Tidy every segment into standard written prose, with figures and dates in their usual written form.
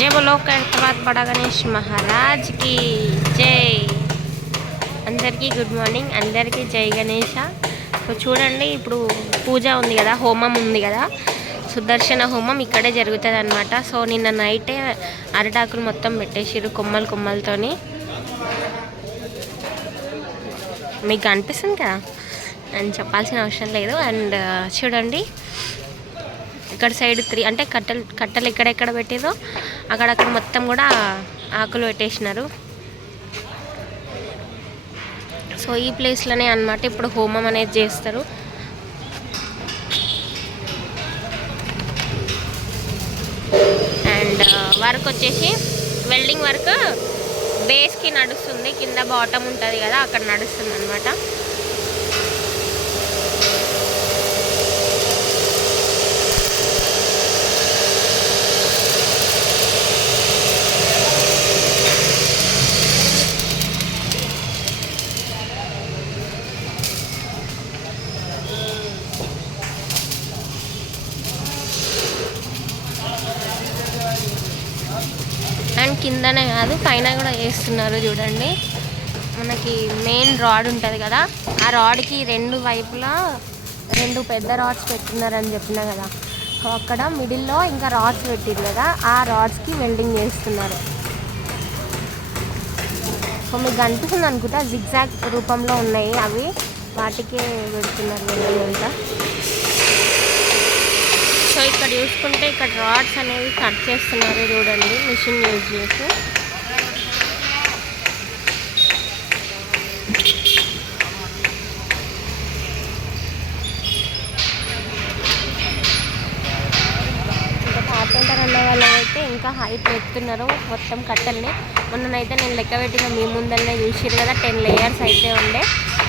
जय बोलो खैरताबाद बड़ा गणेश महाराज की जय। అందరికీ గుడ్ మార్నింగ్, అందరికీ జై గణేష. సో చూడండి, ఇప్పుడు పూజ ఉంది కదా, హోమం ఉంది కదా, సుదర్శన హోమం ఇక్కడే జరుగుతుంది అనమాట. సో నిన్న నైటే అరిటాకులు మొత్తం పెట్టేసిరు కొమ్మలతోని. మీకు అనిపిస్తుంది కదా, అని చెప్పాల్సిన అవసరం లేదు. అండ్ చూడండి, ఇక్కడ సైడ్ అంటే కట్టలు ఎక్కడెక్కడ పెట్టిరో అక్కడక్కడ మొత్తం కూడా ఆకులు పెట్టేసినారు. సో ఈ ప్లేస్లోనే అన్నమాట ఇప్పుడు హోమం అనేది చేస్తారు. అండ్ వర్క్ వచ్చేసి వెల్డింగ్ వర్క్ బేస్కి నడుస్తుంది, కింద బాటమ్ ఉంటుంది కదా అక్కడ నడుస్తుంది అనమాట. అండ్ కిందనే కాదు, పైన కూడా వేస్తున్నారు. చూడండి, మనకి మెయిన్ రాడ్ ఉంటుంది కదా, ఆ రాడ్కి రెండు వైపులా రెండు పెద్ద రాడ్స్ పెట్టున్నారని చెప్పినా కదా. సో అక్కడ మిడిల్లో ఇంకా రాడ్స్ పెట్టిరు కదా, ఆ రాడ్స్కి వెల్డింగ్ చేస్తున్నారు. సో మీకు కనిపిస్తుంది అనుకుంటా, జిగ్జాగ్ రూపంలో ఉన్నాయి అవి, వాటికే పెడుతున్నారు వెల్డింగ్ అంతా. సో ఇక్కడ చూసుకుంటే ఇక్కడ రాడ్స్ అనేవి కట్ చేస్తున్నారు. చూడండి, మిషన్ యూజ్ చేసి. ఇంకా కార్పెంటర్ అన్న వాళ్ళు అయితే ఇంకా హైట్ పెడుతున్నారు మొత్తం కట్టెల్ని. మొన్ననైతే నేను లెక్క పెట్టిన మీ ముందరనే చూసిరు కదా, 10 లేయర్స్ అయితే ఉండే.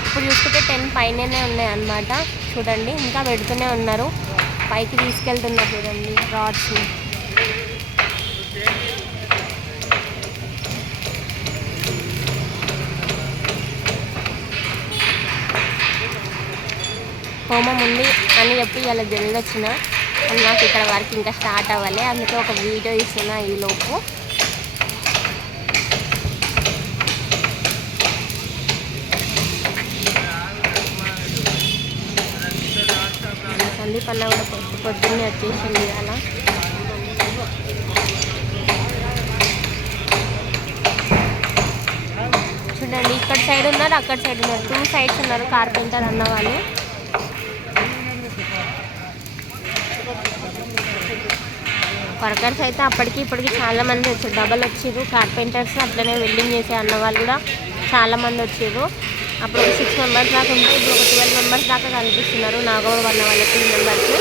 ఇప్పుడు చూసుకుంటే 10 పైననే ఉన్నాయి అన్నమాట. చూడండి, ఇంకా పెడుతూనే ఉన్నారు, పైకి తీసుకెళ్తున్నారు. చూడండి రాడ్స్ని. హోమం ఉంది అని చెప్పి ఇలా జల్ది వచ్చిన, నాకు ఇక్కడ వర్క్ ఇంకా స్టార్ట్ అవ్వాలి, అందుకే ఒక వీడియో ఇస్తున్నా ఈలోపు. సందీప్ అన్న కూడా పొద్దున్నే వచ్చేసింది అలా. చూడండి, ఇక్కడ సైడ్ ఉన్నారు, అక్కడ సైడ్ ఉన్నారు, 2 సైడ్స్ ఉన్నారు కార్పెంటర్ అన్న వాళ్ళు. వర్కర్స్ అయితే అప్పటికి ఇప్పటికి చాలామంది వచ్చారు, డబల్ వచ్చిర్రు. కార్పెంటర్స్ అట్లనే వెల్డింగ్ చేసే అన్న వాళ్ళు కూడా చాలామంది వచ్చారు. అప్పుడు ఒక 6 మెంబర్స్ దాకా ఉంటే ఇప్పుడు ఒక 12 మెంబర్స్ దాకా కనిపిస్తున్నారు, నాగోడు అన్న వాళ్ళ 3 మెంబర్స్.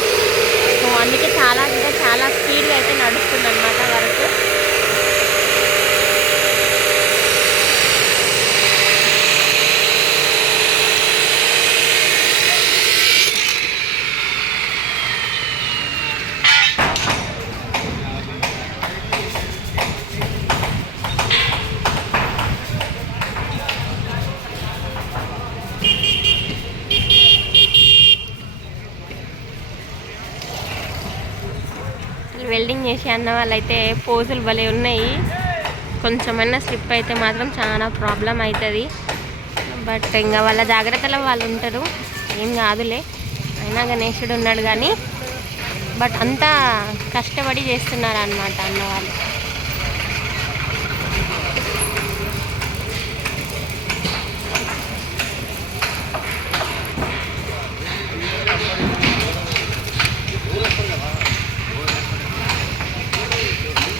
సో అందుకే చాలా స్పీడ్గా అయితే నడుస్తుంది అన్నమాట వర్క్. వెల్డింగ్ చేసి అన్న వాళ్ళైతే పోజులు భలే ఉన్నాయి. కొంచెమైనా స్లిప్ అయితే మాత్రం చాలా ప్రాబ్లం అవుతుంది. బట్ ఇంకా వాళ్ళ జాగ్రత్తలో వాళ్ళు ఉంటారు, ఏం కాదులే. అయినా గణేశుడు ఉన్నాడు కానీ, బట్ అంతా కష్టపడి చేస్తున్నారు అన్నమాట అన్న వాళ్ళు.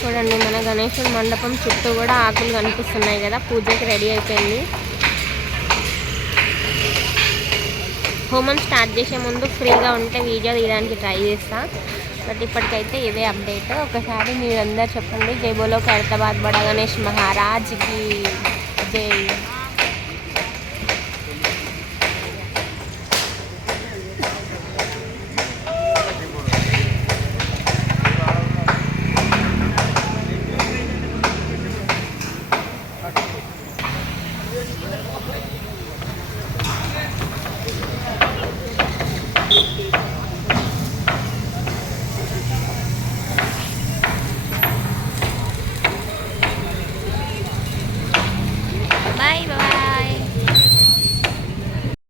చూడండి, మన గణేశుడి మండపం చుట్టూ కూడా ఆకులు కనిపిస్తున్నాయి కదా, పూజకి రెడీ అయిపోయింది. హోమం స్టార్ట్ చేసే ముందు ఫ్రీగా ఉంటే వీడియో తీయడానికి ట్రై చేస్తా. బట్ ఇప్పటికైతే ఇదే అప్డేట్. ఒకసారి మీరందరూ చెప్పండి, జై బోలో ఖైరతాబాద్ బడా గణేష్ మహారాజ్కి జై. Bye bye.